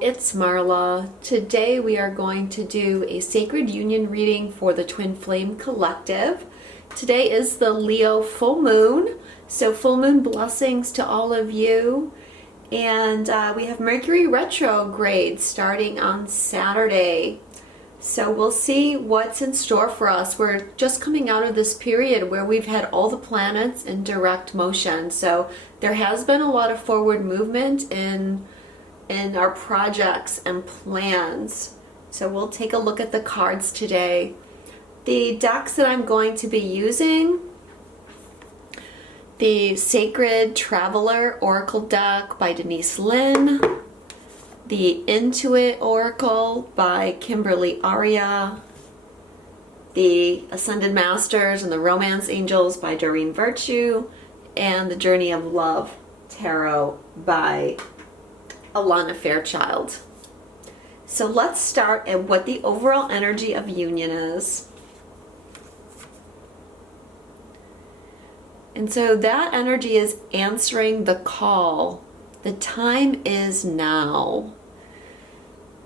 it's Marla. Today we are going to do a sacred union reading for the Twin Flame Collective. Today is the Leo full moon, so full moon blessings to all of you. And we have Mercury retrograde starting on Saturday. So we'll see what's in store for us. We're just coming out of this period where we've had all the planets in direct motion. So there has been a lot of forward movement in our projects and plans. So we'll take a look at the cards today. The decks that I'm going to be using: the Sacred Traveler Oracle deck by Denise Lynn, the Intuit Oracle by Kimberly Aria, the Ascended Masters and the Romance Angels by Doreen Virtue, and the Journey of Love Tarot by Alana Fairchild. So let's start at what the overall energy of union is. And so that energy is answering the call. The time is now.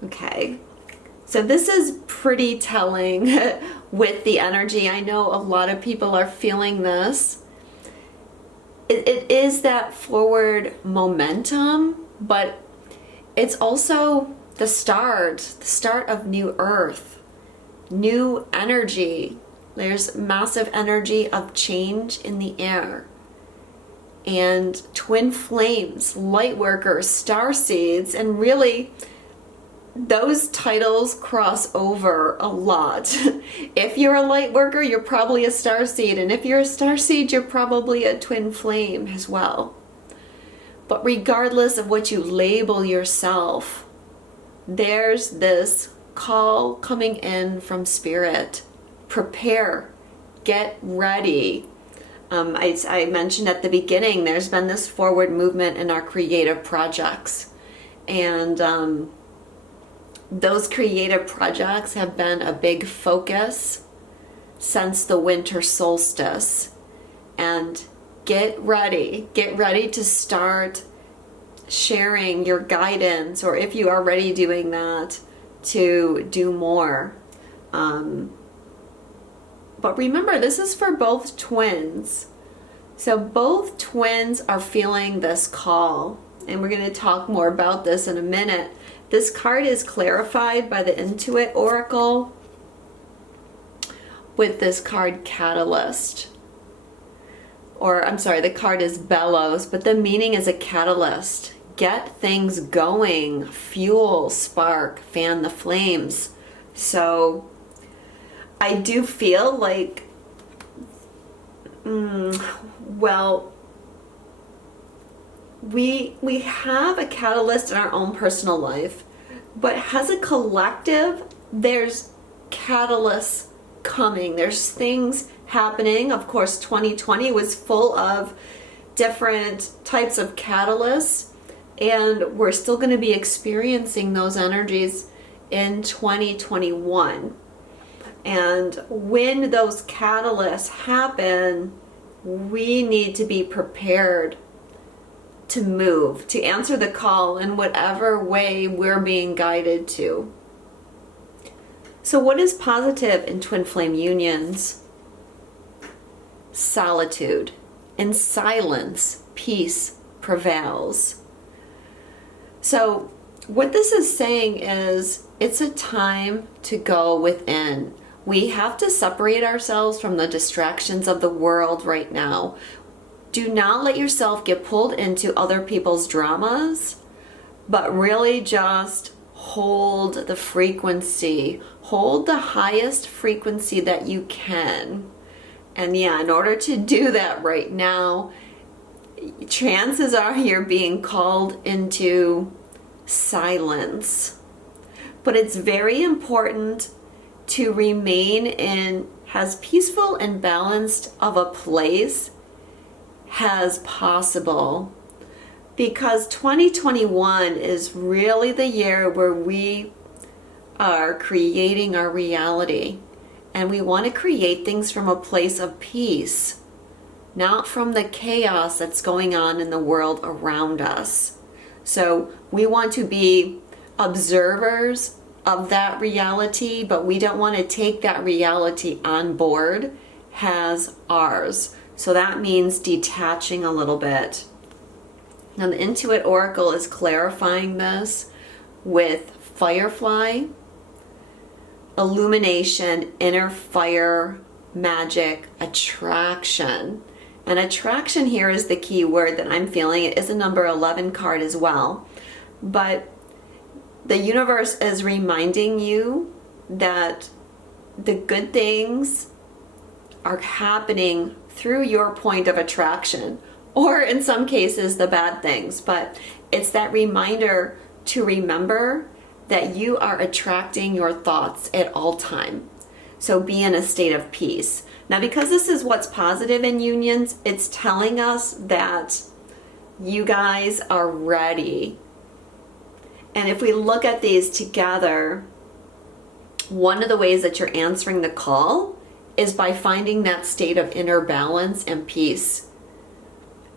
Okay, so this is pretty telling with the energy. I know a lot of people are feeling this. It is that forward momentum, but it's also the start of new earth, new energy. There's massive energy of change in the air. And twin flames, light workers, star seeds, and really those titles cross over a lot. If you're a light worker, you're probably a star seed, and if you're a star seed, you're probably a twin flame as well. But regardless of what you label yourself, there's this call coming in from Spirit. Prepare, get ready. I mentioned at the beginning, there's been this forward movement in our creative projects. And those creative projects have been a big focus since the winter solstice. And get ready to start sharing your guidance, or if you are already doing that, to do more. But remember, this is for both twins. So both twins are feeling this call, and we're going to talk more about this in a minute. This card is clarified by the Intuit Oracle with this card Catalyst. Or, I'm sorry, the card is Bellows, but the meaning is a catalyst. Get things going, fuel, spark, fan the flames. So I do feel like, well, we have a catalyst in our own personal life, but as a collective, there's catalysts coming. There's things happening. Of course, 2020 was full of different types of catalysts, and we're still going to be experiencing those energies in 2021. And when those catalysts happen, we need to be prepared to move, to answer the call in whatever way we're being guided to. So what is positive in twin flame unions? Solitude. In silence, peace prevails. So what this is saying is it's a time to go within. We have to separate ourselves from the distractions of the world right now. Do not let yourself get pulled into other people's dramas, but really just hold the frequency. Hold the highest frequency that you can. And yeah, in order to do that right now, chances are you're being called into silence. But it's very important to remain in as peaceful and balanced of a place as possible, because 2021 is really the year where we are creating our reality, and we want to create things from a place of peace, not from the chaos that's going on in the world around us. So we want to be observers of that reality, but we don't want to take that reality on board as ours. So that means detaching a little bit. Now the Intuit Oracle is clarifying this with Firefly, illumination, inner fire, magic, attraction. And attraction here is the key word that I'm feeling. It is a number 11 card as well. But the universe is reminding you that the good things are happening through your point of attraction, or in some cases the bad things. But it's that reminder to remember that you are attracting your thoughts at all time. So be in a state of peace. Now, because this is what's positive in unions, it's telling us that you guys are ready. And if we look at these together, one of the ways that you're answering the call is by finding that state of inner balance and peace,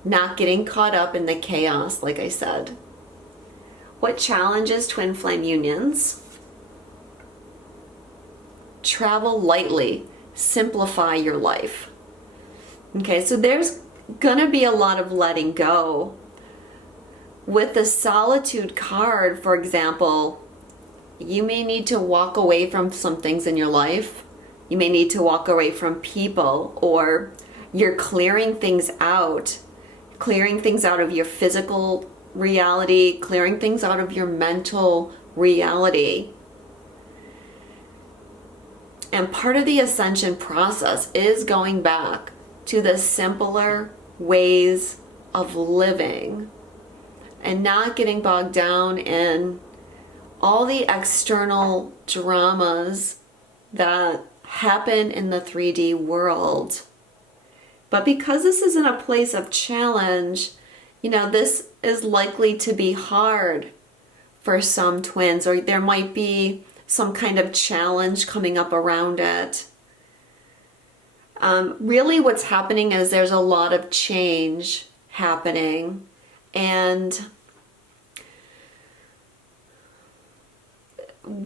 not getting caught up in the chaos, like I said. What challenges twin flame unions? Travel lightly, simplify your life. Okay, so there's gonna be a lot of letting go. With the solitude card, for example, you may need to walk away from some things in your life. You may need to walk away from people, or you're clearing things out of your physical reality, clearing things out of your mental reality. And part of the ascension process is going back to the simpler ways of living and not getting bogged down in all the external dramas that happen in the 3D world. But because this is in a place of challenge, this is likely to be hard for some twins, or there might be some kind of challenge coming up around it. Really what's happening is there's a lot of change happening, and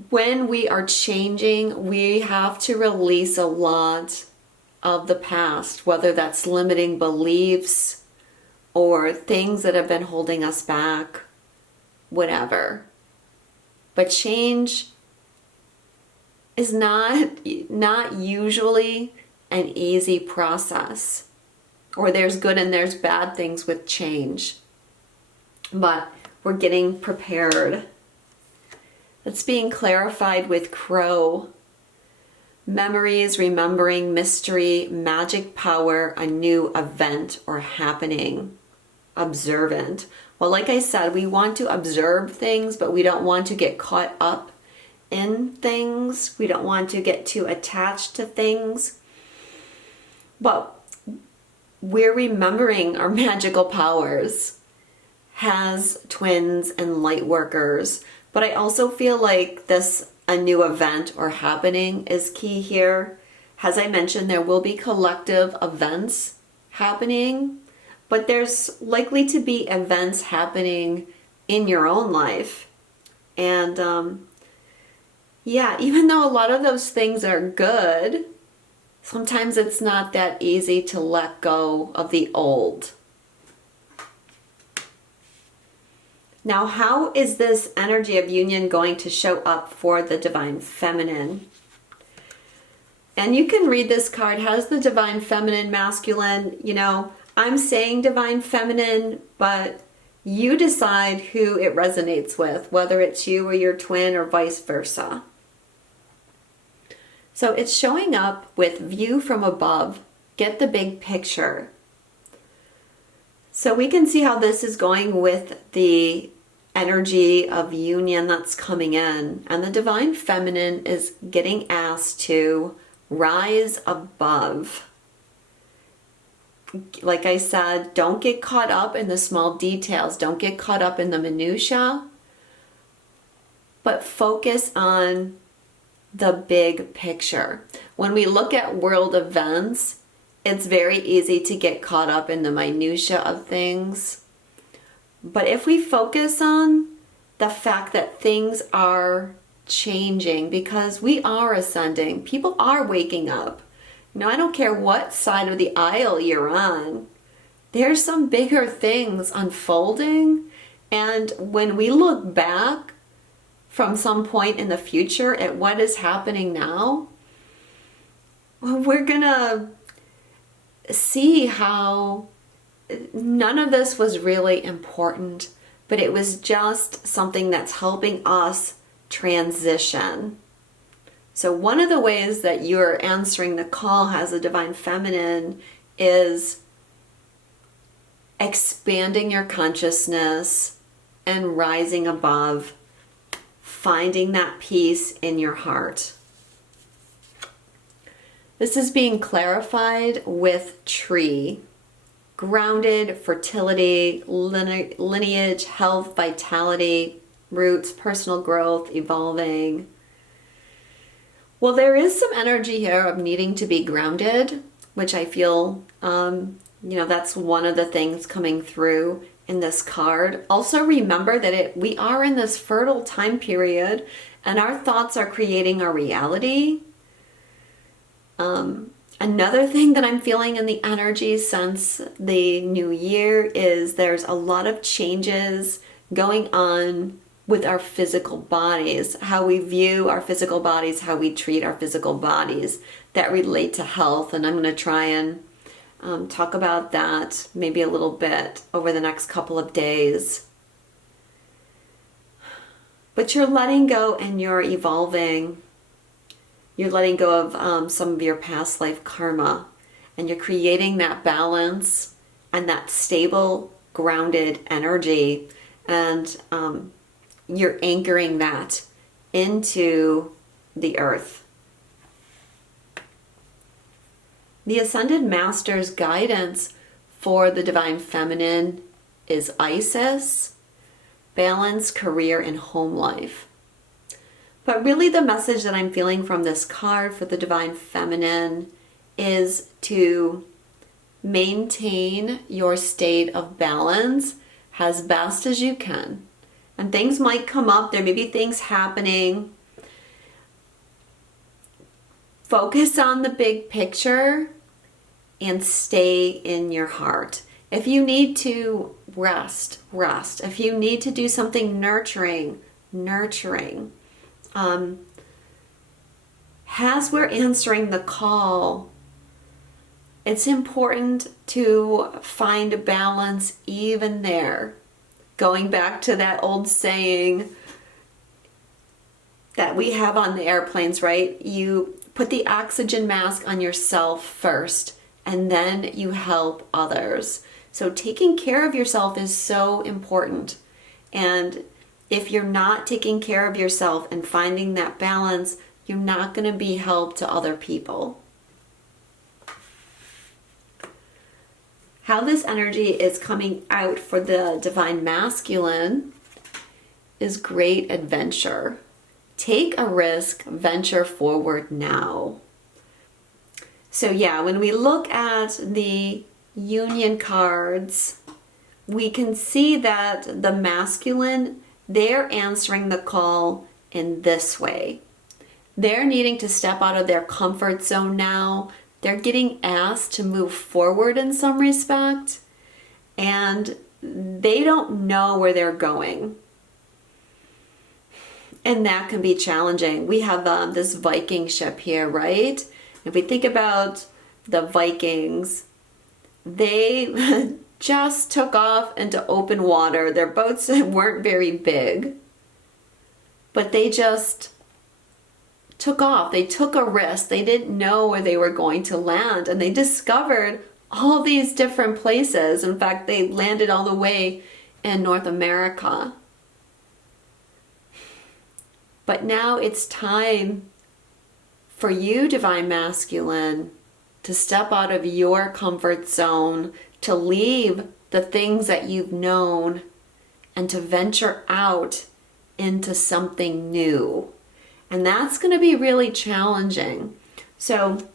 when we are changing, we have to release a lot of the past, whether that's limiting beliefs or things that have been holding us back, whatever. But change is not usually an easy process, or there's good and there's bad things with change, but we're getting prepared. It's being clarified with Crow. Memories, remembering, mystery, magic power, a new event or happening. Observant. Well, like I said, we want to observe things, but we don't want to get caught up in things. We don't want to get too attached to things. But we're remembering our magical powers as twins and light workers. But I also feel like a new event or happening is key here. As I mentioned, there will be collective events happening, but there's likely to be events happening in your own life. And even though a lot of those things are good, sometimes it's not that easy to let go of the old. Now, how is this energy of union going to show up for the Divine Feminine? And you can read this card. Has the Divine Feminine, masculine? I'm saying Divine Feminine, but you decide who it resonates with, whether it's you or your twin or vice versa. So it's showing up with view from above. Get the big picture. So we can see how this is going with the energy of union that's coming in. And the Divine Feminine is getting asked to rise above. Like I said, don't get caught up in the small details. Don't get caught up in the minutia. But focus on the big picture. When we look at world events, it's very easy to get caught up in the minutia of things. But if we focus on the fact that things are changing because we are ascending. People are waking up. I don't care what side of the aisle you're on. There's some bigger things unfolding. And when we look back from some point in the future at what is happening now, we're gonna see how none of this was really important, but it was just something that's helping us transition. So one of the ways that you're answering the call as a divine feminine is expanding your consciousness and rising above, finding that peace in your heart. This is being clarified with tree. Grounded, fertility, lineage, health, vitality, roots, personal growth, evolving. Well, there is some energy here of needing to be grounded, which I feel, that's one of the things coming through in this card. Also remember that we are in this fertile time period and our thoughts are creating our reality. Another thing that I'm feeling in the energy since the new year is there's a lot of changes going on with our physical bodies, how we view our physical bodies, how we treat our physical bodies that relate to health. And I'm going to try and talk about that maybe a little bit over the next couple of days. But you're letting go and you're evolving. You're letting go of some of your past life karma, and you're creating that balance and that stable, grounded energy, and you're anchoring that into the earth. The Ascended Master's guidance for the Divine Feminine is Isis, balance, career, and home life. But really the message that I'm feeling from this card for the Divine Feminine is to maintain your state of balance as best as you can. And things might come up, there may be things happening. Focus on the big picture and stay in your heart. If you need to rest. If you need to do something nurturing. As we're answering the call, it's important to find a balance even there. Going back to that old saying that we have on the airplanes, right? You put the oxygen mask on yourself first, and then you help others. So taking care of yourself is so important. And if you're not taking care of yourself and finding that balance, you're not going to be help to other people. How this energy is coming out for the Divine Masculine is great adventure. Take a risk, venture forward now. So yeah, when we look at the union cards, we can see that the masculine, they're answering the call in this way. They're needing to step out of their comfort zone now. They're getting asked to move forward in some respect, and they don't know where they're going. And that can be challenging. We have this Viking ship here, right? If we think about the Vikings, they just took off into open water. Their boats weren't very big, but they just took off. They took a risk. They didn't know where they were going to land, and they discovered all these different places. In fact, they landed all the way in North America. But now it's time for you, Divine Masculine, to step out of your comfort zone, to leave the things that you've known, and to venture out into something new. And that's going to be really challenging. So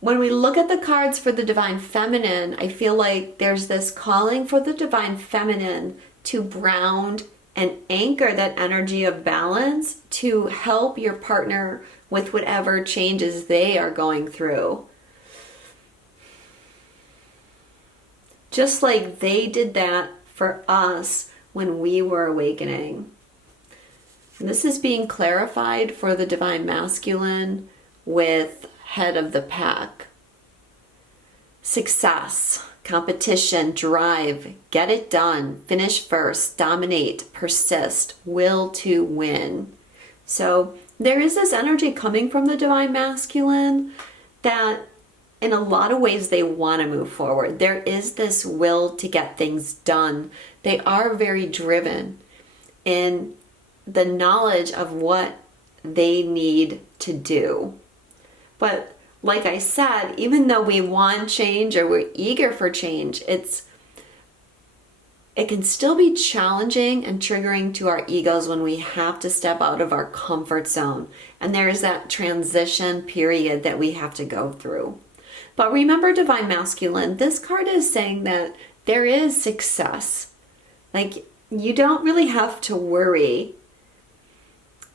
when we look at the cards for the Divine Feminine, I feel like there's this calling for the Divine Feminine to ground and anchor that energy of balance to help your partner with whatever changes they are going through. Just like they did that for us when we were awakening. And this is being clarified for the divine masculine with head of the pack. Success, competition, drive, get it done, finish first, dominate, persist, will to win. So there is this energy coming from the divine masculine that in a lot of ways they want to move forward. There is this will to get things done. They are very driven in the knowledge of what they need to do. But like I said, even though we want change or we're eager for change, it can still be challenging and triggering to our egos when we have to step out of our comfort zone. And there's that transition period that we have to go through. But remember, divine masculine, this card is saying that there is success. Like, you don't really have to worry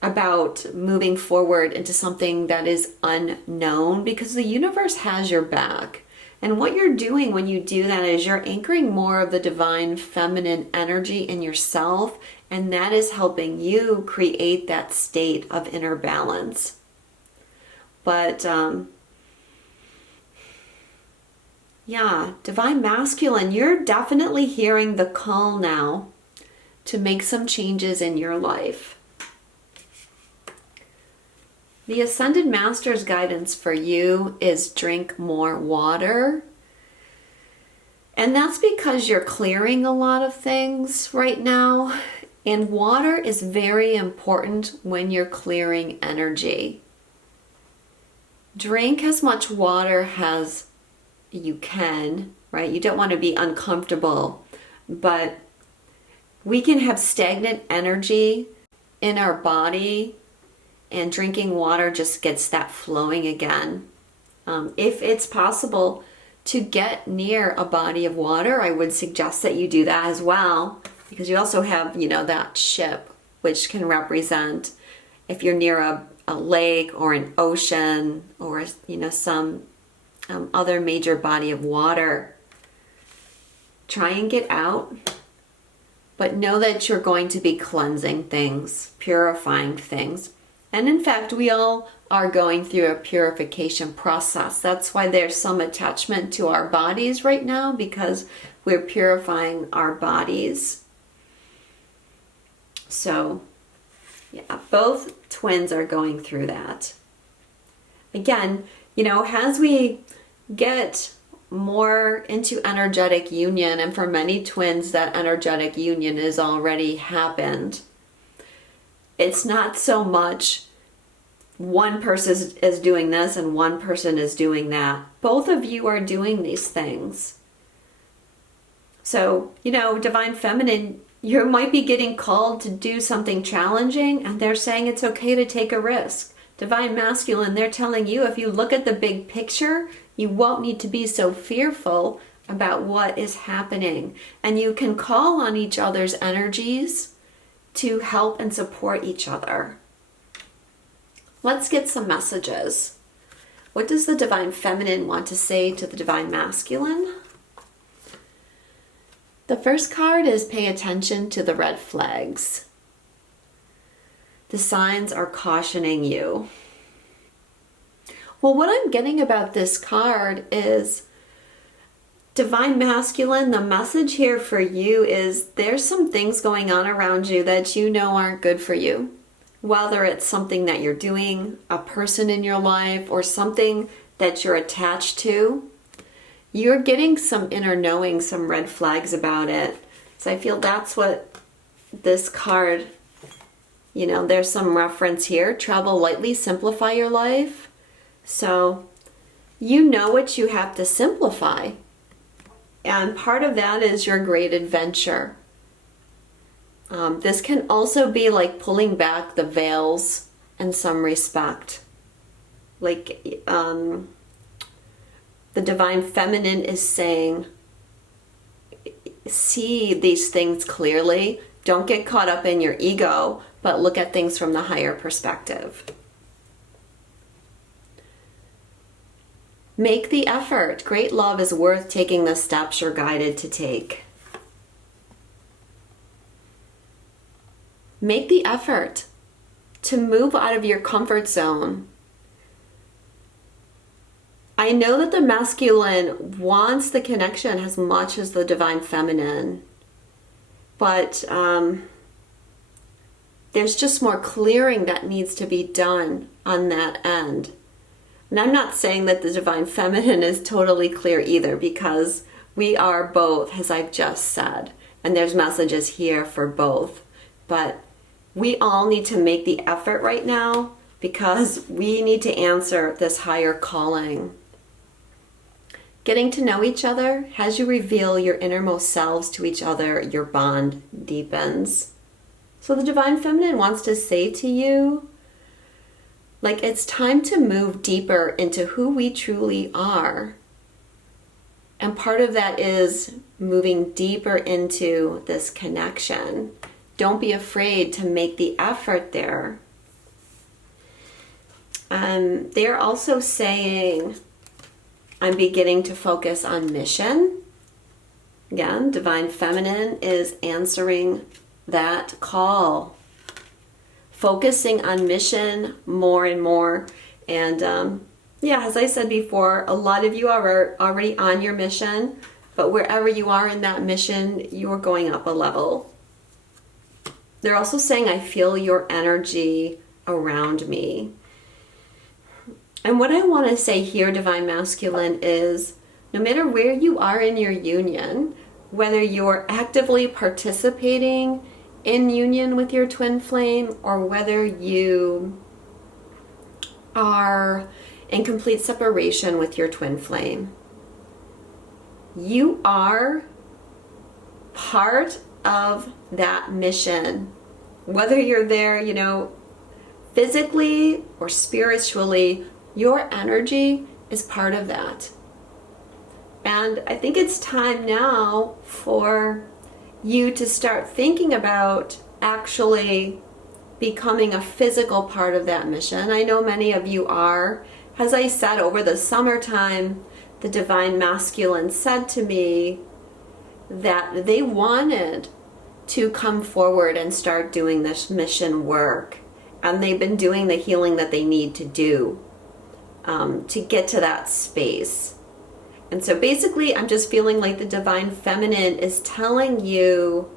about moving forward into something that is unknown because the universe has your back. And what you're doing when you do that is you're anchoring more of the divine feminine energy in yourself, and that is helping you create that state of inner balance. But yeah, divine masculine, you're definitely hearing the call now to make some changes in your life. The Ascended Master's guidance for you is drink more water. And that's because you're clearing a lot of things right now. And water is very important when you're clearing energy. Drink as much water as you can, right? You don't want to be uncomfortable, but we can have stagnant energy in our body, and drinking water just gets that flowing again. If it's possible to get near a body of water, I would suggest that you do that as well, because you also have, that ship, which can represent if you're near a lake or an ocean or, some other major body of water. Try and get out, but know that you're going to be cleansing things, purifying things. And in fact, we all are going through a purification process. That's why there's some attachment to our bodies right now, because we're purifying our bodies. So, yeah, both twins are going through that. Again, as we get more into energetic union, and for many twins, that energetic union has already happened. It's not so much one person is doing this and one person is doing that. Both of you are doing these things. So, divine feminine, you might be getting called to do something challenging, and they're saying it's okay to take a risk. Divine masculine, they're telling you if you look at the big picture, you won't need to be so fearful about what is happening. And you can call on each other's energies to help and support each other. Let's get some messages. What does the divine feminine want to say to the divine masculine? The first card is pay attention to the red flags. The signs are cautioning you. Well, what I'm getting about this card is divine masculine, the message here for you is there's some things going on around you that aren't good for you. Whether it's something that you're doing, a person in your life, or something that you're attached to, you're getting some inner knowing, some red flags about it. So I feel that's what this card, there's some reference here. Travel lightly, simplify your life. So you know what you have to simplify. And part of that is your great adventure. This can also be like pulling back the veils in some respect. Like the divine feminine is saying see these things clearly. Don't get caught up in your ego, but look at things from the higher perspective. Make the effort. Great love is worth taking the steps you're guided to take. Make the effort to move out of your comfort zone. I know that the masculine wants the connection as much as the divine feminine, but there's just more clearing that needs to be done on that end. And I'm not saying that the divine feminine is totally clear either, because we are both, as I've just said, and there's messages here for both. But we all need to make the effort right now, because we need to answer this higher calling. Getting to know each other, as you reveal your innermost selves to each other, your bond deepens. So the divine feminine wants to say to you, like, it's time to move deeper into who we truly are. And part of that is moving deeper into this connection. Don't be afraid to make the effort there. They're also saying, I'm beginning to focus on mission. Again, divine feminine is answering that call. Focusing on mission more and more. And as I said before, a lot of you are already on your mission, but wherever you are in that mission, you are going up a level. They're also saying, I feel your energy around me. And what I want to say here, divine masculine, is no matter where you are in your union, whether you're actively participating in union with your twin flame, or whether you are in complete separation with your twin flame, you are part of that mission. Whether you're there, physically or spiritually, your energy is part of that. And I think it's time now for you to start thinking about actually becoming a physical part of that mission. I know many of you are. As I said, over the summertime, the divine masculine said to me that they wanted to come forward and start doing this mission work. And they've been doing the healing that they need to do to get to that space. And so basically, I'm just feeling like the divine feminine is telling you,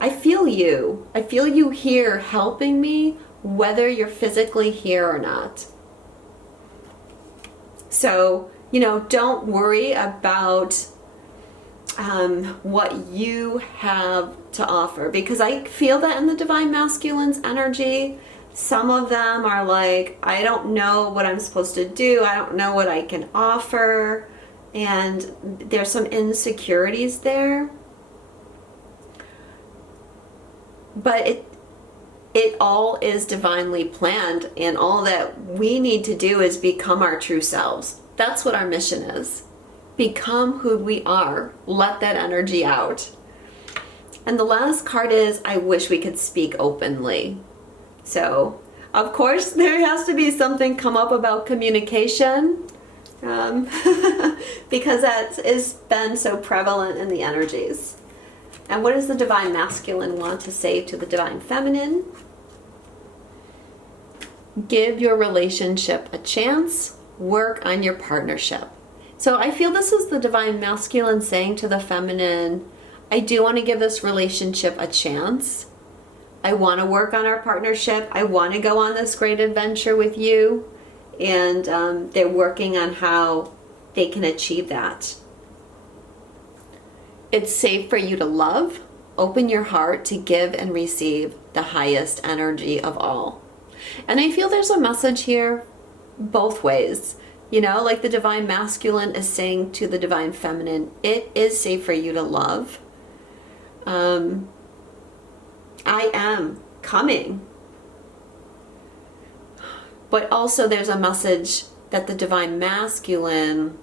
I feel you. I feel you here helping me, whether you're physically here or not. So, don't worry about what you have to offer, because I feel that in the divine masculine's energy. Some of them are like, I don't know what I'm supposed to do. I don't know what I can offer. And there's some insecurities there. But it all is divinely planned. And all that we need to do is become our true selves. That's what our mission is. Become who we are. Let that energy out. And the last card is, I wish we could speak openly. So, of course, there has to be something come up about communication, because that has been so prevalent in the energies. And what does the divine masculine want to say to the divine feminine? Give your relationship a chance. Work on your partnership. So I feel this is the divine masculine saying to the feminine, I do want to give this relationship a chance. I want to work on our partnership. I want to go on this great adventure with you. And they're working on how they can achieve that. It's safe for you to love. Open your heart to give and receive the highest energy of all. And I feel there's a message here both ways. Like the divine masculine is saying to the divine feminine, it is safe for you to love. I am coming. But also there's a message that the divine masculine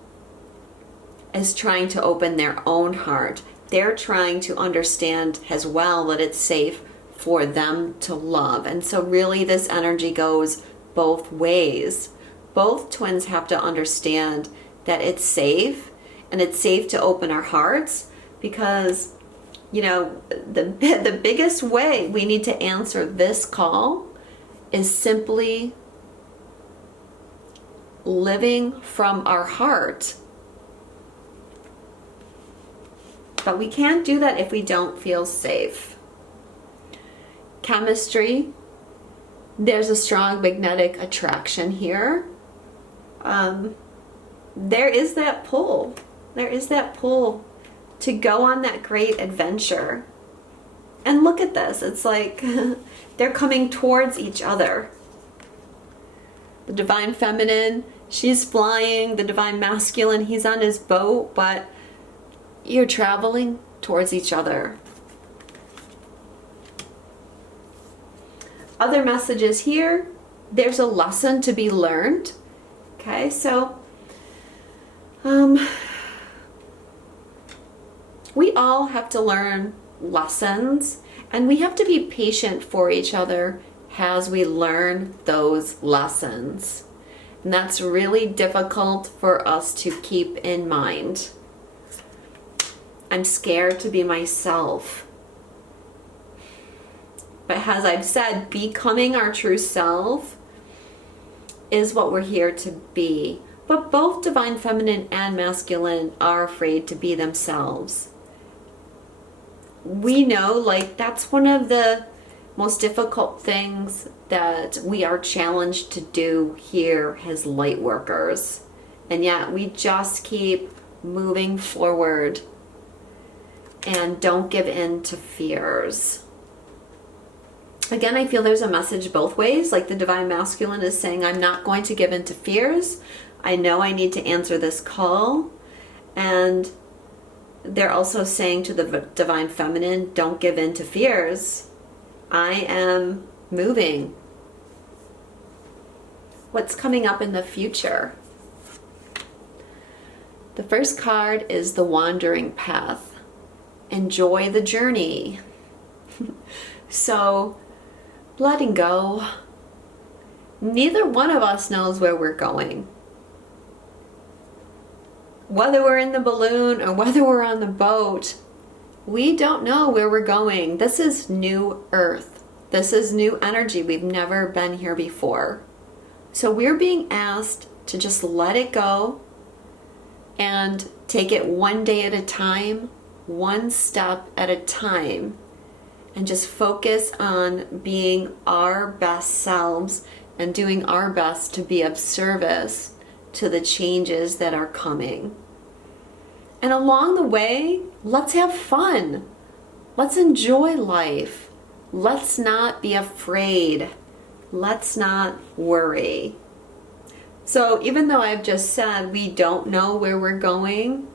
is trying to open their own heart. they're trying to understand as well that it's safe for them to love. And so really this energy goes both ways. Both twins have to understand that it's safe, and it's safe to open our hearts, because the biggest way we need to answer this call is simply living from our heart. But we can't do that if we don't feel safe. Chemistry, there's a strong magnetic attraction here. There is that pull. There is that pull to go on that great adventure. And look at this. It's like they're coming towards each other. The divine feminine, she's flying. The divine masculine, he's on his boat, but you're traveling towards each other. Other messages here, there's a lesson to be learned. Okay, so we all have to learn lessons, and we have to be patient for each other as we learn those lessons. And that's really difficult for us to keep in mind. I'm scared to be myself. But as I've said, becoming our true self is what we're here to be. But both divine feminine and masculine are afraid to be themselves. We know, like, that's one of the most difficult things that we are challenged to do here as light workers. And yet we just keep moving forward and don't give in to fears. Again, I feel there's a message both ways. Like the divine masculine is saying, I'm not going to give in to fears. I know I need to answer this call. And they're also saying to the divine feminine, don't give in to fears. I am moving. What's coming up in the future? The first card is the wandering path. Enjoy the journey. So, letting go. Neither one of us knows where we're going. Whether we're in the balloon or whether we're on the boat, we don't know where we're going. This is new earth. This is new energy. We've never been here before. So we're being asked to just let it go and take it one day at a time, one step at a time, and just focus on being our best selves and doing our best to be of service to the changes that are coming. And along the way, let's have fun. Let's enjoy life. Let's not be afraid. Let's not worry. So even though I've just said we don't know where we're going,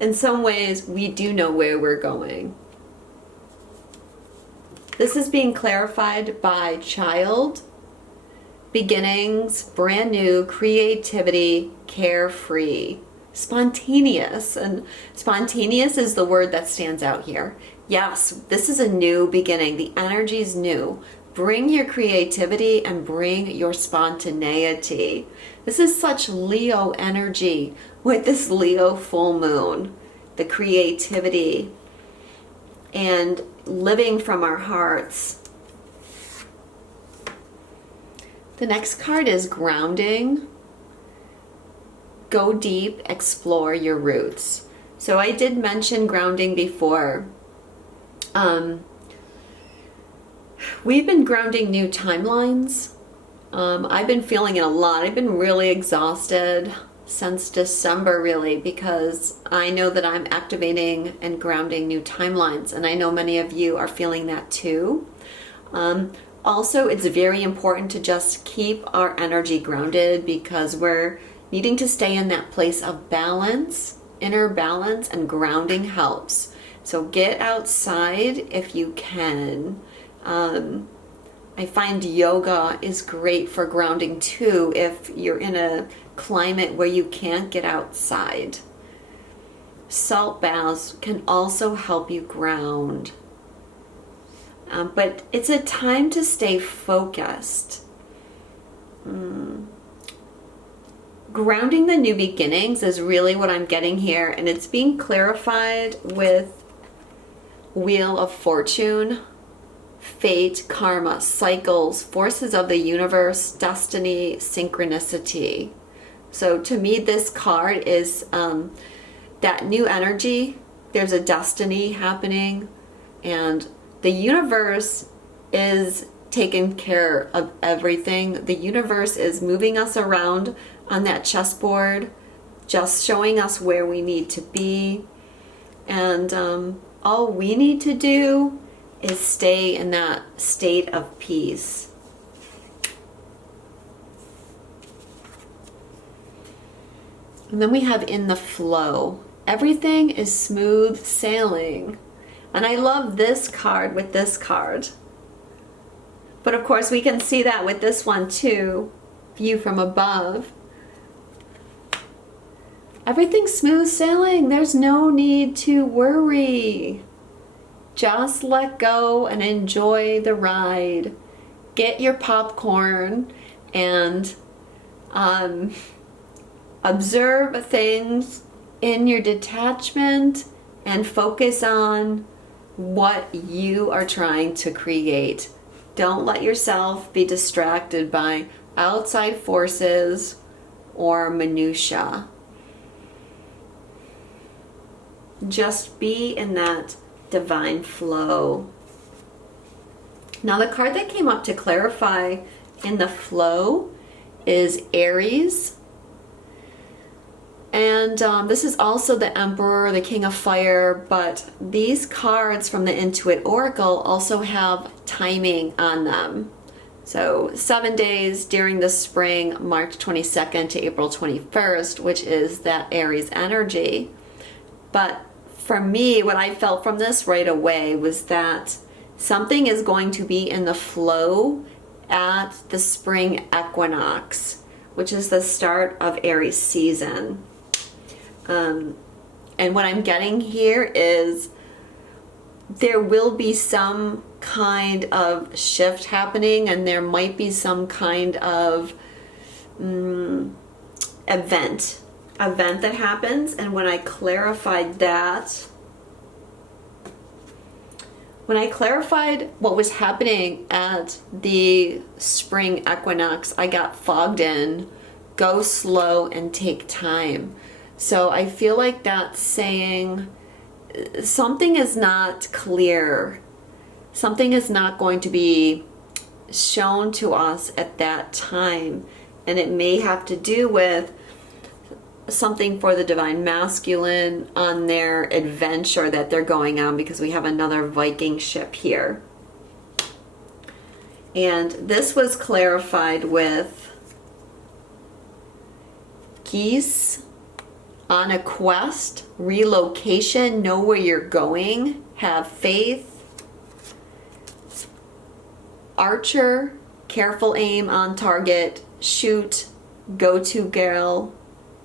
in some ways we do know where we're going. This is being clarified by child, beginnings, brand new, creativity, carefree, spontaneous. And spontaneous is the word that stands out here. Yes, this is a new beginning. The energy is new. Bring your creativity and bring your spontaneity. This is such Leo energy with this Leo full moon. The creativity and living from our hearts. The next card is grounding. Go deep, explore your roots. So I did mention grounding before. We've been grounding new timelines. I've been feeling it a lot. I've been really exhausted since December, really, because I know that I'm activating and grounding new timelines, and I know many of you are feeling that too. Also, it's very important to just keep our energy grounded, because we're needing to stay in that place of balance, inner balance, and grounding helps. So get outside if you can. I find yoga is great for grounding too if you're in a climate where you can't get outside. salt baths can also help you ground. But it's a time to stay focused. Grounding the new beginnings is really what I'm getting here, and it's being clarified with Wheel of Fortune, fate, karma, cycles, forces of the universe, destiny, synchronicity. So to me, this card is that new energy. There's a destiny happening, and the universe is taking care of everything. The universe is moving us around on that chessboard, just showing us where we need to be. And all we need to do is stay in that state of peace. And then we have in the flow. Everything is smooth sailing. And I love this card with this card. But of course we can see that with this one too. View from above. Everything's smooth sailing. There's no need to worry. Just let go and enjoy the ride. Get your popcorn and observe things in your detachment and focus on what you are trying to create. Don't let yourself be distracted by outside forces or minutia. Just be in that divine flow. Now the card that came up to clarify in the flow is Aries. And this is also the Emperor, the King of Fire, but these cards from the Intuit Oracle also have timing on them. So 7 days during the spring, March 22nd to April 21st, which is that Aries energy. But for me, what I felt from this right away was that something is going to be in the flow at the spring equinox, which is the start of Aries season. And what I'm getting here is there will be some kind of shift happening, and there might be some kind of event that happens. And when I clarified what was happening at the spring equinox, I got fogged in, go slow and take time. So I feel like that's saying something is not clear. Something is not going to be shown to us at that time. And it may have to do with something for the divine masculine on their adventure that they're going on, because we have another Viking ship here. And this was clarified with geese on a quest, relocation, know where you're going, have faith, archer, careful aim on target, shoot, go-to girl,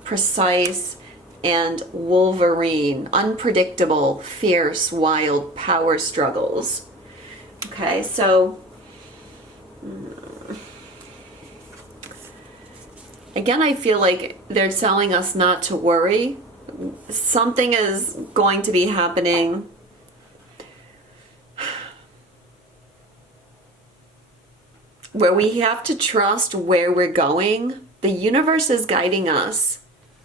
precise, and Wolverine, unpredictable, fierce, wild, power struggles. Okay, so again, I feel like they're telling us not to worry. Something is going to be happening. Where we have to trust where we're going. The universe is guiding us.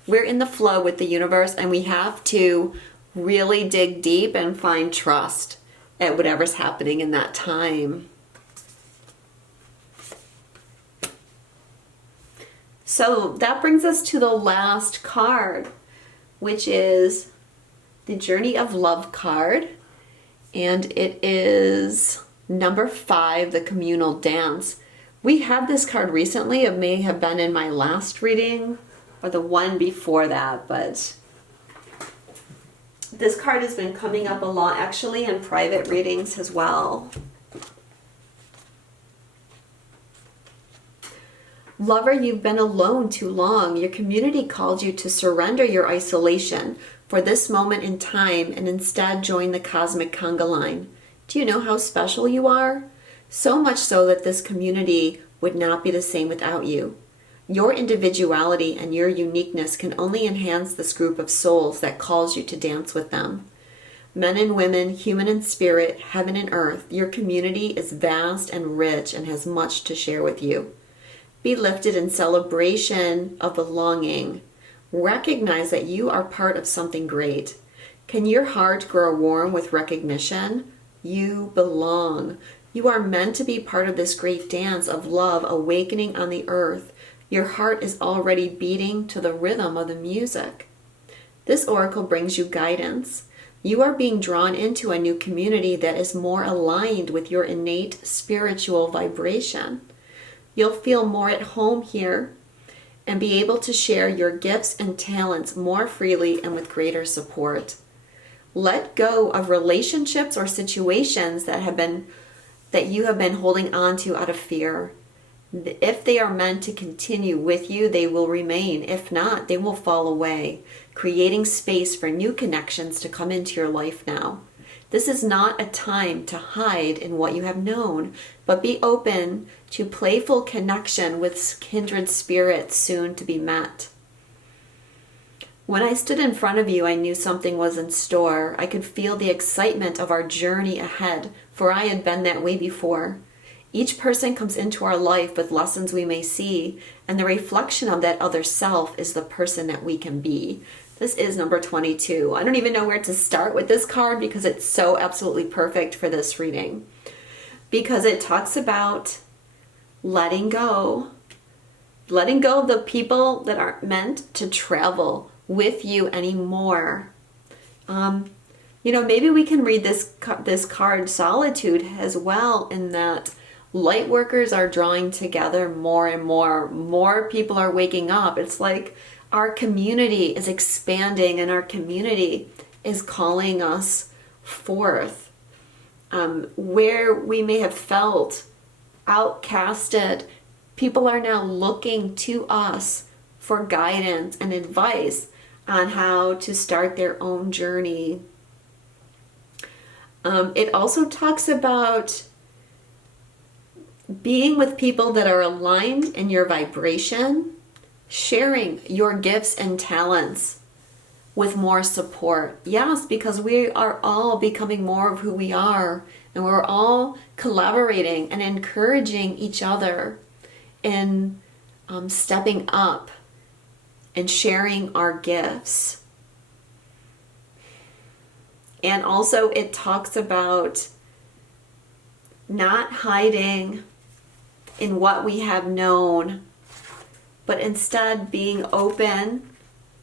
We're in the flow with the universe, and we have to really dig deep and find trust at whatever's happening in that time. So that brings us to the last card, which is the Journey of Love card. And it is number 5, the Communal Dance. We had this card recently. It may have been in my last reading or the one before that, but this card has been coming up a lot, actually, in private readings as well. Lover, you've been alone too long. Your community called you to surrender your isolation. for this moment in time and instead join the cosmic conga line. Do you know how special you are? So much so that this community would not be the same without you. Your individuality and your uniqueness can only enhance this group of souls that calls you to dance with them. Men and women, human and spirit, heaven and earth, your community is vast and rich and has much to share with you. Be lifted in celebration of belonging. Recognize that you are part of something great. Can your heart grow warm with recognition? You belong. You are meant to be part of this great dance of love awakening on the earth. Your heart is already beating to the rhythm of the music. This oracle brings you guidance. You are being drawn into a new community that is more aligned with your innate spiritual vibration. You'll feel more at home here and be able to share your gifts and talents more freely and with greater support. Let go of relationships or situations that you have been holding on to out of fear. If they are meant to continue with you, they will remain. If not, they will fall away, creating space for new connections to come into your life now. This is not a time to hide in what you have known, but be open to playful connection with kindred spirits soon to be met. When I stood in front of you, I knew something was in store. I could feel the excitement of our journey ahead, for I had been that way before. Each person comes into our life with lessons we may see, and the reflection of that other self is the person that we can be. This is number 22. I don't even know where to start with this card because it's so absolutely perfect for this reading. Because it talks about letting go of the people that aren't meant to travel with you anymore. Maybe we can read this card, solitude, as well, in that light workers are drawing together more and more. More people are waking up. It's like our community is expanding and our community is calling us forth. Where we may have felt outcasted, people are now looking to us for guidance and advice on how to start their own journey. It also talks about being with people that are aligned in your vibration, sharing your gifts and talents with more support. Yes, because we are all becoming more of who we are, and we're all collaborating and encouraging each other in stepping up and sharing our gifts. And also it talks about not hiding in what we have known, but instead being open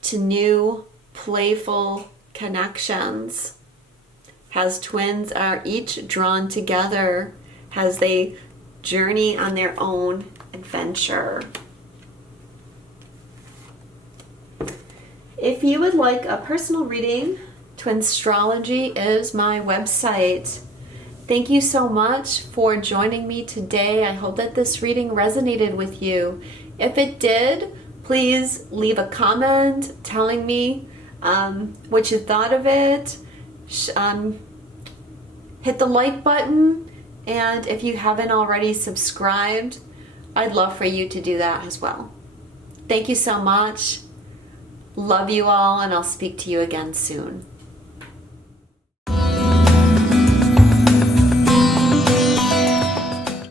to new, playful connections. As twins are each drawn together as they journey on their own adventure. If you would like a personal reading, Twinstrology is my website. Thank you so much for joining me today. I hope that this reading resonated with you. If it did, please leave a comment telling me what you thought of it. Hit the like button, and if you haven't already subscribed, I'd love for you to do that as well. Thank you so much. Love you all, and I'll speak to you again soon.